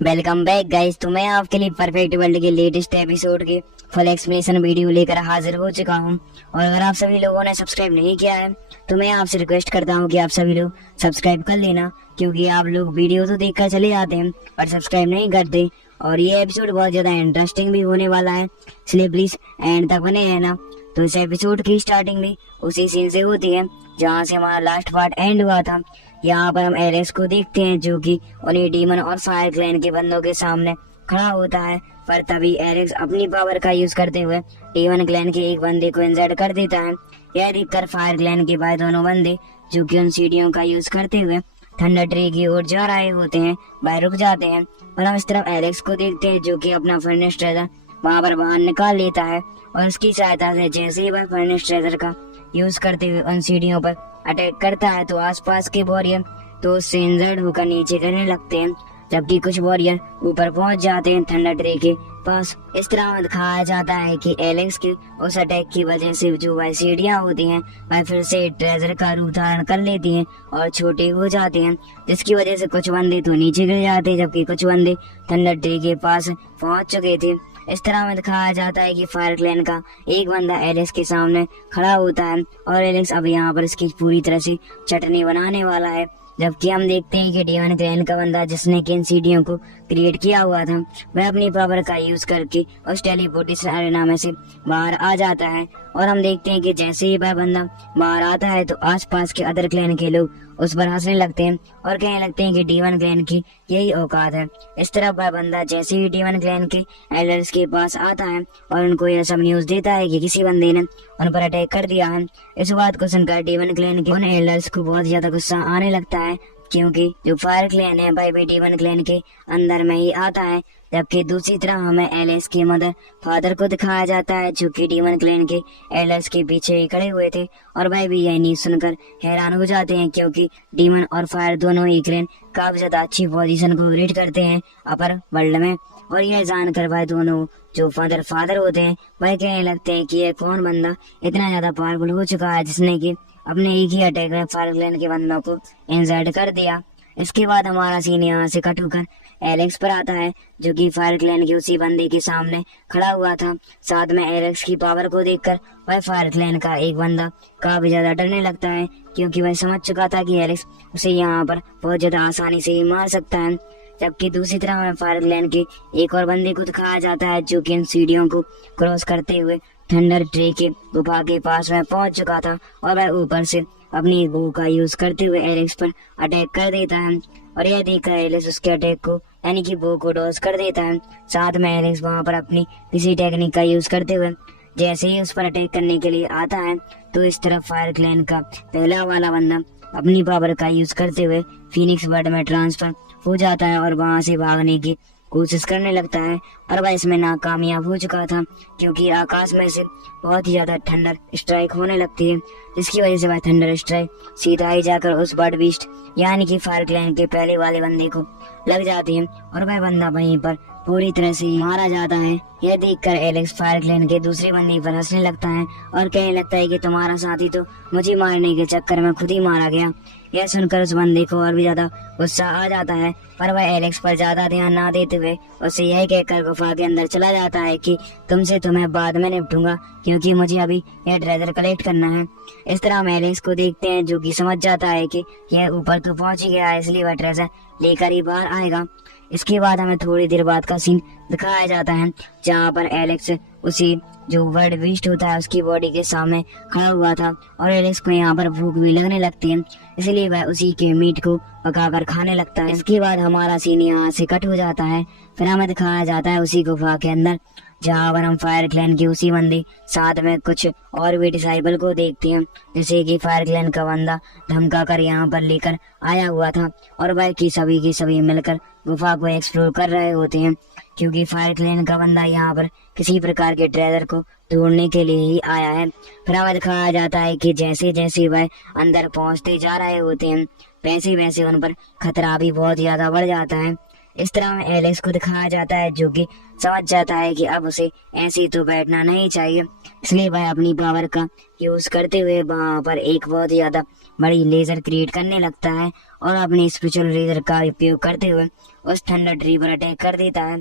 Welcome back guys. तो मैं आपके लिए परफेक्ट वर्ल्ड के लेटेस्ट एपिसोड के फुल एक्सप्लेनेशन वीडियो लेकर हाजिर हो चुका हूं। और अगर आप सभी लोगों ने सब्सक्राइब नहीं किया है तो मैं आपसे रिक्वेस्ट करता हूं कि आप सभी लोग सब्सक्राइब कर लेना, क्योंकि आप लोग वीडियो तो देखकर चले जाते हैं और सब्सक्राइब नहीं करते। और ये एपिसोड बहुत ज्यादा इंटरेस्टिंग भी होने वाला है, इसलिए प्लीज एंड तक बने रहना। तो इस एपिसोड की स्टार्टिंग भी उसी सीन से होती है जहाँ से हमारा लास्ट पार्ट एंड हुआ था। यहाँ पर हम एलेक्स को देखते हैं जो कि उन्हीं डीमन और फायर क्लैन के बंदों के सामने खड़ा होता है। पर तभी एलेक्स अपनी पावर का यूज करते हुए डीमन क्लैन के एक बंदे को इंजर्ड कर देता है। यह देखकर फायर क्लैन के भाई दोनों बंदे जो कि उन सीढ़ियों का यूज करते हुए थंडर ट्री की ओर जा रहे होते हैं, वह रुक जाते हैं। और हम इस तरफ एलेक्स को देखते हैं जो कि अपना फर्नेस ट्रेजर वहाँ पर बाहर निकाल लेता है और उसकी सहायता से जैसे ही वह फर्नेस ट्रेजर का यूज करते हुए उन सीढ़ियों पर अटैक करता है तो आसपास के वॉरियर तो उससे इंजर्ड होकर नीचे गिरने लगते हैं, जबकि कुछ वॉरियर ऊपर पहुंच जाते हैं थंडर ट्री के पास। इस तरह दिखाया जाता है कि एलेक्स के उस अटैक की वजह से जो वह सीढ़ियां होती हैं वह फिर से ट्रेजर का रूप धारण कर लेती हैं और छोटे हो जाते हैं, जिसकी वजह से कुछ बंदे तो नीचे गिर जाते हैं जबकि कुछ बंदे थंडर ट्री के पास पहुंच चुके थे। इस तरह में दिखाया जाता है कि फायर क्लैन का एक बंदा एलेक्स के सामने खड़ा होता है और एलेक्स अब यहाँ पर इसकी पूरी तरह से चटनी बनाने वाला है। जबकि हम देखते हैं कि डीमन क्लैन का बंदा जिसने कि इन सीढ़ियों को क्रिएट किया हुआ था वह अपनी पावर का यूज करके उस टेलीपोर्टेशन अरेना में से बाहर आ जाता है। और हम देखते हैं कि जैसे ही वह बंदा बाहर आता है तो आसपास के अदर क्लैन के लोग उस पर हंसने लगते हैं और कहने लगते हैं कि डीमन क्लैन की यही औकात है। इस तरह वह बंदा जैसे ही डीमन क्लैन के एल्डर्स के पास आता है और उनको यह सब न्यूज देता है कि किसी बंदे ने उन पर अटैक कर दिया है। इस बात को सुनकर डीमन क्लैन के उन एल्डर्स को बहुत ज्यादा गुस्सा आने लगता है, क्योंकि जो फायर क्लैन है भाई डीमन क्लैन के अंदर में ही आता है। जबकि दूसरी तरफ हमें एलेक्स के मदर फादर को दिखाया जाता है जो कि डीमन क्लैन के एलेक्स के पीछे ही खड़े हुए थे और भाई भी यह न्यूज सुनकर हैरान हो जाते हैं, क्योंकि डीमन और फायर दोनों ही क्लैन काफी ज्यादा अच्छी पोजीशन को रीड करते हैं अपर वर्ल्ड में। और यह जानकर भाई दोनों जो फादर होते हैं वह कहने लगते हैं कि यह कौन बंदा इतना ज्यादा पावरफुल हो चुका है जिसने की अपने एक ही अटैक में फायर क्लैन के बंदों को इंजर्ड कर दिया। इसके बाद हमारा सीन यहाँ से कट होकर एलेक्स पर आता है जो कि फायर क्लैन के उसी बंदे के सामने खड़ा हुआ था। साथ में एलेक्स की पावर को देखकर वह फायर क्लैन का एक बंदा काफी ज्यादा डरने लगता है, क्योंकि वह समझ चुका था कि एलेक्स उसे यहाँ पर बहुत ज्यादा आसानी से ही मार सकता है। जबकि दूसरी तरफ हमें फायर क्लैन के एक और बंदे को दिखाया जाता है जो कि इन सीढ़ियों को क्रॉस करते हुए थंडर ट्री के गुफा के पास में पहुंच चुका था और वह ऊपर से अपनी बो का यूज करते हुए एलेक्स पर अटैक कर देता है। और यह देखकर एलेक्स उसके अटैक को यानी कि बो को डॉज कर देता है। साथ में एलेक्स वहां पर अपनी किसी टेक्निक का यूज करते हुए जैसे ही उस पर अटैक करने के लिए आता है तो इस तरफ फायर क्लैन का पहला वाला बंदा अपनी पावर का यूज करते हुए फीनिक्स वर्ल्ड में ट्रांसफर हो जाता है और वहां से भागने की कोशिश करने लगता है। और वह इसमें नाकामयाब हो चुका था, क्योंकि आकाश में से बहुत ही ज्यादा थंडर स्ट्राइक होने लगती है, जिसकी वजह से वह थंडर स्ट्राइक सीधा ही जाकर उस बर्ड बीस्ट यानी कि फायर क्लैन के पहले वाले बंदे को लग जाती है और वह बंदा वहीं पर पूरी तरह से मारा जाता है। यह देखकर एलेक्स फायर क्लैन के दूसरे बंदे पर हंसने लगता है और कहने लगता है कि तुम्हारा साथी तो मुझे मारने के चक्कर में खुद ही मारा गया। यह सुनकर उस बंदे को और भी ज्यादा गुस्सा आ जाता है, पर वह एलेक्स पर ज्यादा ध्यान ना देते हुए उसे यह कहकर गुफा के अंदर चला जाता है कि तुमसे तो मैं बाद में निपटूंगा, क्योंकि मुझे अभी यह ट्रेजर कलेक्ट करना है। इस तरह हम एलेक्स को देखते हैं जो कि समझ जाता है कि यह ऊपर तो पहुंच ही गया है, इसलिए वह ट्रेजर लेकर ही बाहर आएगा। इसके बाद हमें थोड़ी देर बाद का सीन दिखाया जाता है जहाँ पर एलेक्स उसी जो वर्ड बीस्ट होता है उसकी बॉडी के सामने खड़ा हुआ था और एलेक्स को यहाँ पर भूख भी लगने लगती है, इसलिए वह उसी के मीट को पकाकर खाने लगता है। इसके बाद हमारा सीन यहाँ से कट हो जाता है। फिर हमें दिखाया जाता है उसी गुफा के अंदर जहाँ पर हम फायर क्लैन के उसी बंदे साथ में कुछ और भी डिसाइबल को देखते हैं, जैसे कि फायर क्लैन का बंदा धमका कर यहाँ पर लेकर आया हुआ था और वह की सभी मिलकर गुफा को एक्सप्लोर कर रहे होते हैं, क्योंकि फायर क्लैन का बंदा यहाँ पर किसी प्रकार के ट्रेजर को ढूंढने के लिए ही आया है। फिर हमें दिखाया जाता है कि जैसे जैसे वह अंदर पहुंचते जा रहे होते हैं वैसे वैसे उन पर खतरा भी बहुत ज्यादा बढ़ जाता है। इस तरह में एलेक्स को दिखाया जाता है जो कि समझ जाता है कि अब उसे ऐसे तो बैठना नहीं चाहिए, इसलिए वह अपनी पावर का यूज करते हुए वहां पर एक बहुत ज्यादा बड़ी लेजर क्रिएट करने लगता है और अपने स्पिरिचुअल लेजर का उपयोग करते हुए उस थंडर ट्री पर अटैक कर देता है,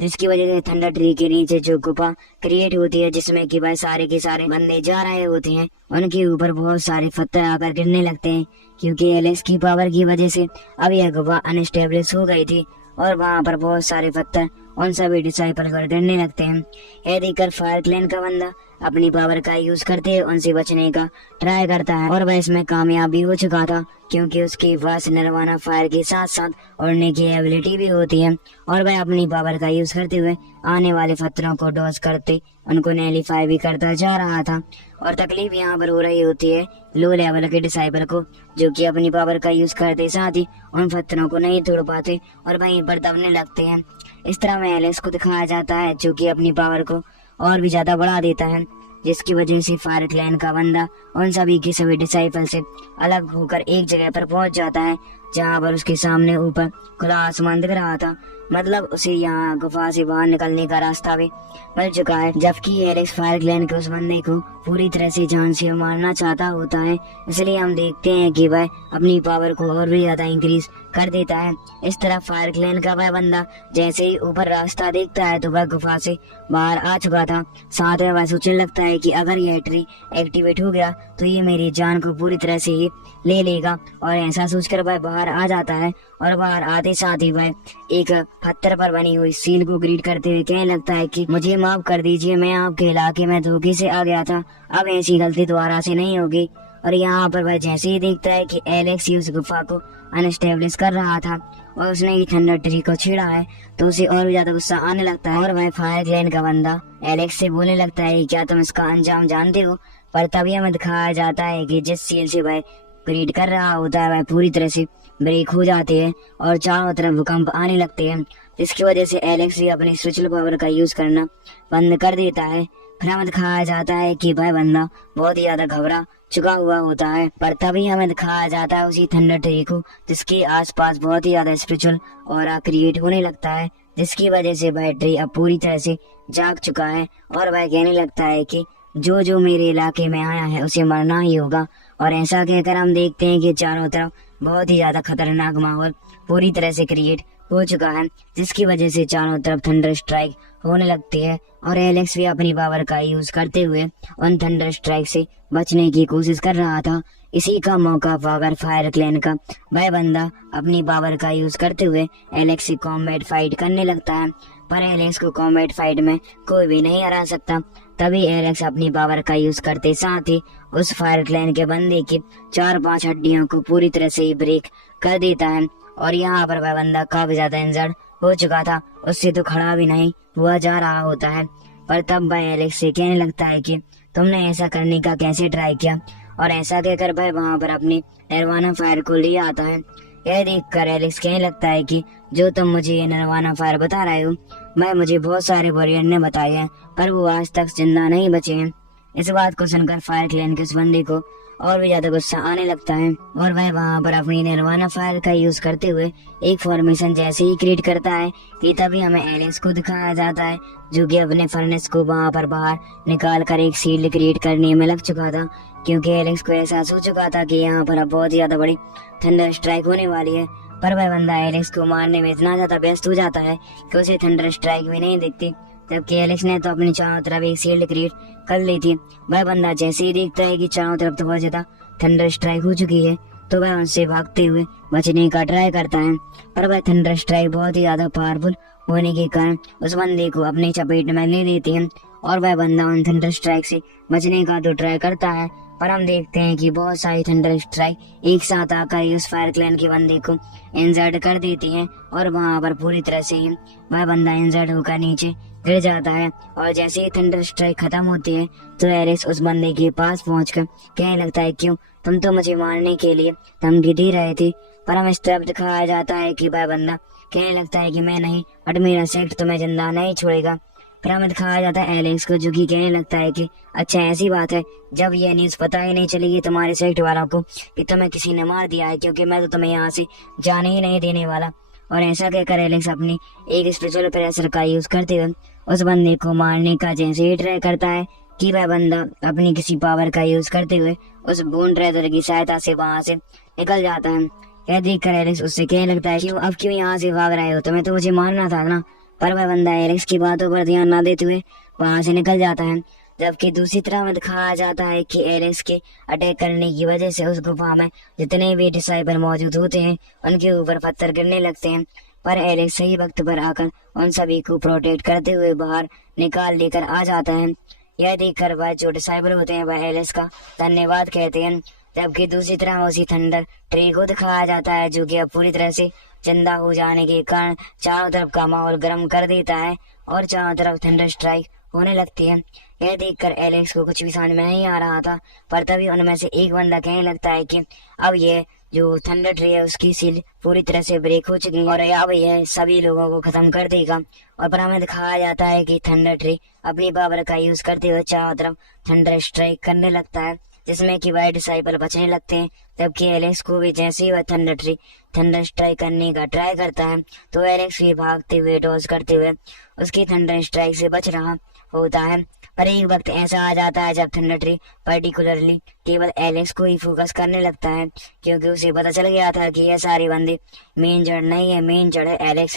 जिसकी वजह से थंडर ट्री के नीचे जो गुफा क्रिएट होती है, जिसमें कि भाई सारे के सारे बंदे जा रहे होते हैं, उनके ऊपर बहुत सारे पत्थर आकर गिरने लगते हैं, क्योंकि एलेक्स की पावर की वजह से अब यह गुफा अनस्टेब्लिश हो गई थी और वहाँ पर बहुत सारे पत्थर उन सभी डिसाइपल पर गिरने लगते हैं। यह देखकर फायर क्लैन का बंदा अपनी पावर का यूज करते हुए उनसे बचने का ट्राई करता है और वह इसमें कामयाब भी हो चुका था, क्योंकि उसके पास निर्वाणा फायर के साथ साथ उड़ने की एबिलिटी भी होती है और वह अपनी पावर का यूज करते हुए आने वाले पत्थरों को डॉज करते उनको नैलीफाई भी करता जा रहा था। और तकलीफ यहाँ पर हो रही होती है लो लेवल के डिसाइपल को, जो कि अपनी पावर का यूज करते साथ ही उन पत्थरों को नहीं तोड़ पाते और वहीं पर दबने लगते हैं। इस तरह में एलेक्स को दिखाया जाता है, जो कि अपनी पावर को और भी ज्यादा बढ़ा देता है, जिसकी वजह से फायर क्लैन का बंदा उन सभी के सभी डिसाइपल से अलग होकर एक जगह पर पहुंच जाता है, जहां पर उसके सामने ऊपर खुला आसमान दिख रहा था। मतलब उसे यहाँ गुफा से बाहर निकलने का रास्ता भी मिल चुका है, जबकि एलेक्स फायर क्लैन के उस बंदे को पूरी तरह से जान से मारना चाहता होता है। इसलिए हम देखते हैं कि वह अपनी पावर को और भी ज्यादा इंक्रीज कर देता है। इस तरह फायर क्लैन का वह बंदा जैसे ही ऊपर रास्ता देखता है तो वह गुफा से बाहर आ चुका था। साथ में वह सोचने लगता है कि अगर यह ट्री एक्टिवेट हो गया तो ये मेरी जान को पूरी तरह से ही ले लेगा, और ऐसा सोचकर वह बाहर आ जाता है और बाहर आते साथ ही वह एक पत्थर पर बनी हुई सील को ग्रीट करते हुए कहने लगता है कि मुझे माफ कर दीजिए, मैं आपके इलाके में धोखे से आ गया था, अब ऐसी गलती दोबारा से नहीं होगी। और यहाँ पर वह जैसे ही देखता है कि एलेक्स ही उस गुफा को अनस्टेब्लिश कर रहा था और उसने ही थंडर ट्री को छेड़ा है, तो उसे और भी ज्यादा गुस्सा आने लगता है और वह फायर क्लैन का बंदा एलेक्स से बोलने लगता है क्या तुम इसका अंजाम जानते हो। पर तभी हमें दिखाया जाता है कि जिस सील से वह ग्रीट कर रहा होता है वह पूरी तरह से ब्रेक हो जाती है और चारों तरफ भूकंप आने लगते हैं, जिसकी वजह से एलेक्स भी अपनी स्पिरिचुअल पावर का यूज करना बंद कर देता है। फिर हमें दिखाया जाता है कि वह बंदा बहुत ही ज्यादा घबरा चुका हुआ होता है, पर तभी हमें दिखाया जाता है उसी थंडर ट्री को, जिसके आसपास बहुत ही ज्यादा स्पिरिचुअल ऑरा क्रिएट होने लगता है, जिसकी वजह से वह ट्री अब पूरी तरह से जाग चुका है और वह कहने लगता है कि जो जो मेरे इलाके में आया है उसे मरना ही होगा। और ऐसा कहकर हम देखते हैं कि चारों तरफ बहुत ही ज्यादा खतरनाक माहौल पूरी तरह से क्रिएट हो चुका है, जिसकी वजह से चारों तरफ थंडर स्ट्राइक होने लगती है और एलेक्स भी अपनी पावर का यूज करते हुए उन थंडर स्ट्राइक से बचने की कोशिश कर रहा था। इसी का मौका पाकर फायर क्लैन का वह बंदा अपनी पावर का यूज करते हुए एलेक्स से कॉम्बैट फाइट करने लगता है, पर एलेक्स को कॉम्बैट फाइट में कोई भी नहीं हरा सकता। तभी एलेक्स अपनी पावर का यूज करते साथ ही उस फायर क्लैन के बंदे की 4-5 हड्डियों को पूरी तरह से ब्रेक कर देता है और यहाँ पर वह बंदा काफी ज्यादा इंजर्ड हो चुका था, उससे तो खड़ा भी नहीं हुआ जा रहा होता है। पर तब वह एलेक्स से कहने लगता है कि तुमने ऐसा करने का कैसे ट्राई किया, और ऐसा कहकर वह वहाँ पर अपनी निर्वाणा फायर को ले आता है। यह देखकर एलेक्स कहने लगता है कि जो तुम मुझे ये निर्वाणा फायर बता रहे हो, मैं मुझे बहुत सारे वॉरियर ने बताए हैं, पर वो आज तक जिंदा नहीं बचे हैं। इस बात को सुनकर फायर क्लैन के उस बंदे को और भी ज्यादा गुस्सा आने लगता है और वह वहाँ पर अपनी निर्वाणा फायर का यूज करते हुए एक फॉर्मेशन जैसे ही क्रिएट करता है कि तभी हमें एलेक्स को दिखाया जाता है, जो कि अपने फर्नेस को वहाँ पर बाहर निकाल कर एक शील्ड क्रिएट करने में लग चुका था, क्योंकि एलेक्स को एहसास हो चुका था कि यहाँ पर अब बहुत ही ज्यादा बड़ी थंडर स्ट्राइक होने वाली है। पर वह बंदा एलेक्स को मारने में इतना ज्यादा व्यस्त हो जाता है कि उसे थंडर स्ट्राइक भी नहीं दिखती, जबकि एलेक्स ने तो अपनी चारों तरफ एक शील्ड क्रिएट कर ली थी। वह बंदा जैसे ही देखता है कि चारों तरफ तो बहुत ज्यादा थंडर स्ट्राइक हो चुकी है, तो वह उनसे भागते हुए बचने का ट्राई करता है, पर वह थंडर स्ट्राइक बहुत ही ज्यादा पावरफुल होने के कारण उस बंदे को अपनी चपेट में ले लेते हैं और वह बंदा उन थंडर स्ट्राइक से बचने का तो ट्राई करता है, पर हम देखते हैं कि बहुत सारी थंडर स्ट्राइक एक साथ आकर उस फायर क्लैन के बंदे को इंजर्ड कर देती हैं और वहाँ पर पूरी तरह से वह बंदा इंजर्ड होकर नीचे गिर जाता है। और जैसे ही थंडर स्ट्राइक खत्म होती है तो एलेक्स उस बंदे के पास पहुंचकर कहने लगता है क्यों तुम तो मुझे मारने के लिए धमकी दे रहे थे। पर हम इस तरफ दिखाया जाता है कि वह बंदा कहने लगता है कि मैं नहीं, बट मेरा सेक्ट तुम्हें जिंदा नहीं छोड़ेगा। फिर हमें दिखाया जाता है एलेक्स को, जो कि कहने लगता है कि अच्छा ऐसी बात है, जब ये न्यूज पता ही नहीं चलेगी तुम्हारे सेक्ट वालों को कि तुम्हें किसी ने मार दिया है, क्योंकि मैं तो तुम्हें यहाँ से जाने ही नहीं देने वाला। और ऐसा कहकर एलेक्स अपनी एक स्पेशल प्रेशर का यूज करते हुए उस बंदे को मारने का जैसे ही ट्राई करता है कि वह बंदा अपनी किसी पावर का यूज करते हुए उस बोन ट्रेजर की सहायता से वहां से निकल जाता है। यह देखकर एलेक्स उससे कहने लगता है कि अब क्यों यहाँ से भाग रहे हो, तुम्हें तो मुझे मारना था ना। पर वह बंदा एलेक्स की बातों पर ध्यान न देते हुए वहां से निकल जाता है। जबकि दूसरी तरफ दिखाया जाता है कि एलेक्स के अटैक करने की वजह से उस गुफा में जितने भी डिसाइबल मौजूद होते हैं उनके ऊपर पत्थर गिरने लगते हैं। पर एलेक्स सही वक्त पर आकर उन सभी को प्रोटेक्ट करते हुए बाहर निकाल लेकर आ जाता है। यह देखकर वह जो डिसाइबल होते हैं वह एलेक्स का धन्यवाद कहते हैं। जबकि दूसरी तरफ उसी थंडर ट्री को दिखाया जाता है जो कि अब पूरी तरह से जिंदा हो जाने के कारण चारों तरफ का माहौल गर्म कर देता है और चारों तरफ थंडर स्ट्राइक होने लगती है। यह देखकर एलेक्स को कुछ भी समझ में नहीं आ रहा था, पर तभी उनमें से एक बंदा कहने लगता है कि अब ये जो थंडर ट्री है उसकी सील पूरी तरह से ब्रेक हो चुकी है और अब यह सभी लोगों को खत्म कर देगा। और पर हमें दिखाया जाता है कि थंडर ट्री अपनी पावर का यूज करते हुए चारों तरफ थंडर स्ट्राइक करने लगता है, जिसमें कि वह डिसाइबल बचने लगते हैं। जबकि एलेक्स को भी जैसे ही वह थंडर स्ट्राइक करने का ट्राई करता है तो एलेक्स भी भागते हुए डॉज करते हुए उसकी थंडर स्ट्राइक से बच रहा होता है। पर एक वक्त ऐसा आ जाता है जब थंडर ट्री पर्टिकुलरली केवल एलेक्स को ही फोकस करने लगता है, क्योंकि उसे पता चल गया था कि यह सारे बंदे मेन जड़ नहीं है, मेन जड़ है एलेक्स।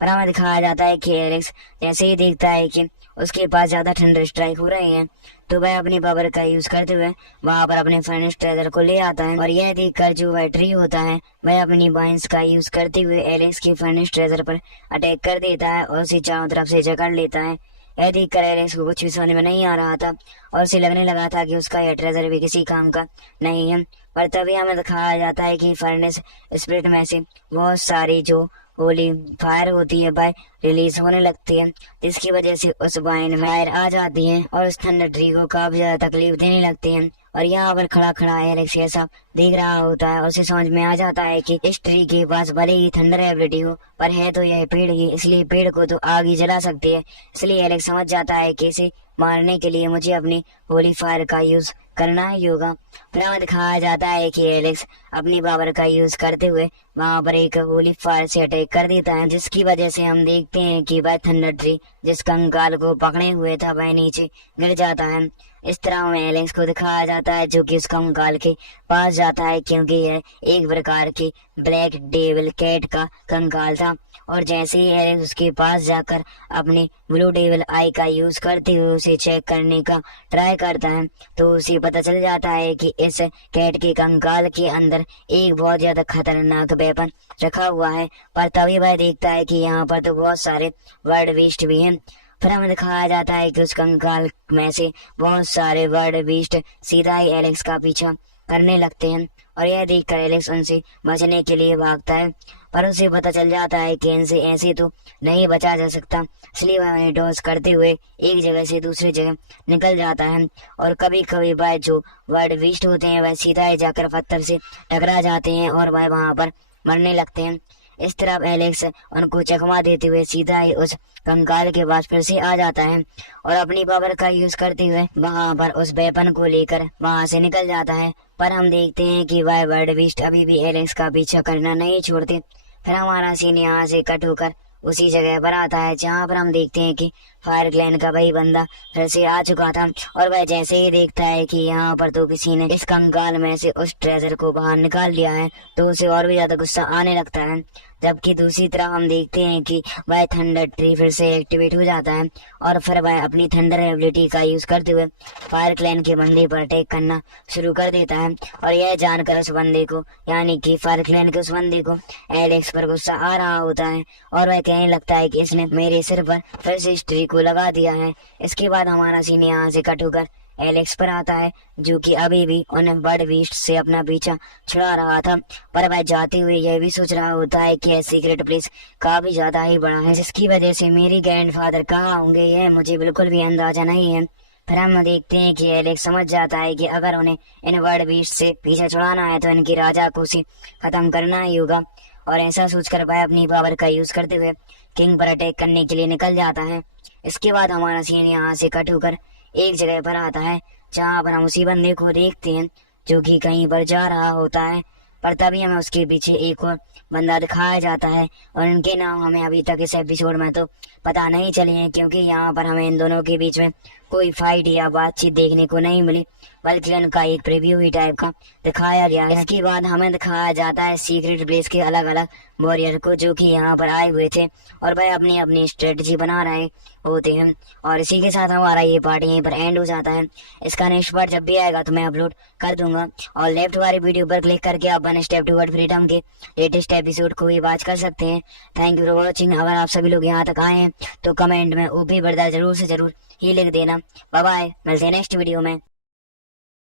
पर हमें दिखाया जाता है कि एलेक्स जैसे ही देखता है कि उसके पास ज्यादा थंडर स्ट्राइक हो रहे हैं तो वह अपनी पावर का यूज करते हुए वहां पर अपने फर्नेस ट्रेजर को ले आता है। और यह देखकर जो वह ट्री होता है वह अपनी बाइंस का यूज करते हुए एलेक्स के फर्नेस ट्रेजर पर अटैक कर देता है और उसे चारों तरफ से जकड़ लेता है। यह देखकर एलेक्स को कुछ भी समझ में नहीं आ रहा था और उसे लगने लगा था कि उसका यह ट्रेजर भी किसी काम का नहीं है। पर तभी हमें दिखाया जाता है कि फर्नेस स्पिरिट में से बहुत सारी जो होली फायर होती है वह रिलीज होने लगती है, जिसकी वजह से उस वाइन में फायर आ जाती है और उस थंडर ट्री को काफी ज्यादा तकलीफ देने लगती है। और यहाँ पर खड़ा खड़ा एलेक्स ये सब देख रहा होता है और उसे समझ में आ जाता है कि इस ट्री के पास भले ही थंडर एबिलिटी हो पर है तो यह पेड़ ही, इसलिए पेड़ को तो आग ही जला सकती है। इसलिए एलेक्स समझ जाता है कि इसे मारने के लिए मुझे अपनी होली फायर का यूज करना ही होगा। फिर हमें दिखाया जाता है कि एलेक्स अपनी पावर का यूज करते हुए वहां पर एक होली फायर से अटैक कर देता है, जिसकी वजह से हम देखते हैं कि वह थंडर ट्री जिस कंकाल को पकड़े हुए था वह नीचे गिर जाता है। इस तरह में एलेक्स को दिखाया जाता है जो कि उस कंकाल के पास जाता है, क्योंकि यह एक प्रकार की ब्लैक डेविल कैट का कंकाल था। और जैसे ही एलेक्स उसके पास जाकर अपने ब्लू डेविल आई का यूज करते हुए उसे चेक करने का ट्राई करता है तो उसे पता चल जाता है कि इस कैट के कंकाल के अंदर एक बहुत ज्यादा खतरनाक वेपन रखा हुआ है। पर तभी वह देखता है कि यहाँ पर तो बहुत सारे वर्ड बीस्ट भी हैं। फिर हमें दिखाया जाता है कि उस कंकाल में से बहुत सारे वर्ड बीस्ट सीधा ही एलेक्स का पीछा करने लगते हैं और यह देखकर एलेक्स उनसे बचने के लिए भागता है। पर उसे पता चल जाता है कि इनसे ऐसे तो नहीं बचा जा सकता, इसलिए वह उन्हें डॉज करते हुए एक जगह से दूसरी जगह निकल जाता है। और कभी कभी वह जो वर्ड बीस्ट होते हैं वह सीधा ही जाकर पत्थर से टकरा जाते हैं और वह वहां पर मरने लगते हैं। इस तरह एलेक्स उनको चकमा देते हुए सीधा ही उस कंकाल के पास फिर से आ जाता है और अपनी पावर का यूज करते हुए वहां पर उस वेपन को लेकर वहां से निकल जाता है। पर हम देखते हैं कि वह वर्ड बीस्ट अभी भी एलेक्स का पीछा करना नहीं छोड़ते। फिर हमारा सीन यहाँ से कट होकर उसी जगह पर आता है जहाँ पर हम देखते हैं कि फायर क्लैन का वही बंदा फिर से आ चुका था और वह जैसे ही देखता है कि यहाँ पर तो किसी ने इस कंकाल में से उस ट्रेजर को बाहर निकाल लिया है तो उसे और भी ज्यादा गुस्सा आने लगता है। जबकि दूसरी तरफ हम देखते हैं कि वह थंडर ट्री फिर से एक्टिवेट हो जाता है और फिर वह अपनी थंडर एबिलिटी का यूज करते हुए फायर क्लैन के बंदे पर अटैक करना शुरू कर देता है। और यह जानकर उस बंदे को यानी कि फायर क्लैन के उस बंदे को एलेक्स पर गुस्सा आ रहा होता है और वह कहने लगता है कि इसने मेरे सिर पर फिर से इस ट्री को लगा दिया है। इसके बाद हमारा सीन यहाँ से कट होकर एलेक्स पर आता है जो कि अभी भी उन बर्ड बीस्ट से अपना पीछा छुड़ा रहा था। पर वह जाते हुए यह भी सोच रहा होता है कि यह सीक्रेट प्लेस काफी ज्यादा ही बड़ा है, जिसकी वजह से मेरे ग्रैंडफादर कहाँ होंगे यह मुझे बिल्कुल भी अंदाजा नहीं है। फिर हम देखते हैं कि एलेक्स समझ जाता है कि अगर उन्हें इन बर्ड बीस्ट से पीछा छुड़ाना है तो इनकी राजा को उसे खत्म करना ही होगा। और ऐसा सोचकर वह अपनी पावर का यूज करते हुए किंग पर अटैक करने के लिए निकल जाता है। इसके बाद हमारा सीन यहाँ से कट होकर एक जगह पर आता है जहाँ पर हम उसी बंदे को देखते हैं जो कि कहीं पर जा रहा होता है। पर तभी हमें उसके पीछे एक और बंदा दिखाया जाता है और इनके नाम हमें अभी तक इस एपिसोड में तो पता नहीं चले हैं, क्योंकि यहाँ पर हमें इन दोनों के बीच में कोई फाइट या बातचीत देखने को नहीं मिली, बल्कि उनका एक प्रीव्यू ही टाइप का दिखाया गया है। इसके बाद हमें दिखाया जाता है सीक्रेट प्लेस के अलग अलग वॉरियर को, जो कि यहाँ पर आए हुए थे और वह अपनी अपनी स्ट्रेटजी बना रहे होते हैं। और इसी के साथ हमारा ये पार्ट यहीं पर एंड हो जाता है। इसका नेक्स्ट पार्ट जब भी आएगा तो मैं अपलोड कर दूंगा। और लेफ्ट वाली वीडियो पर क्लिक करके आप वन स्टेप टुवर्ड फ्रीडम के लेटेस्ट एपिसोड को भी वॉच कर सकते हैं। Thank you for watching. अगर आप सभी लोग यहाँ तक आए हैं तो कमेंट में ओपी बर्दा जरूर से जरूर ही लिख देना। बाय बाय, मिलते हैं नेक्स्ट वीडियो में।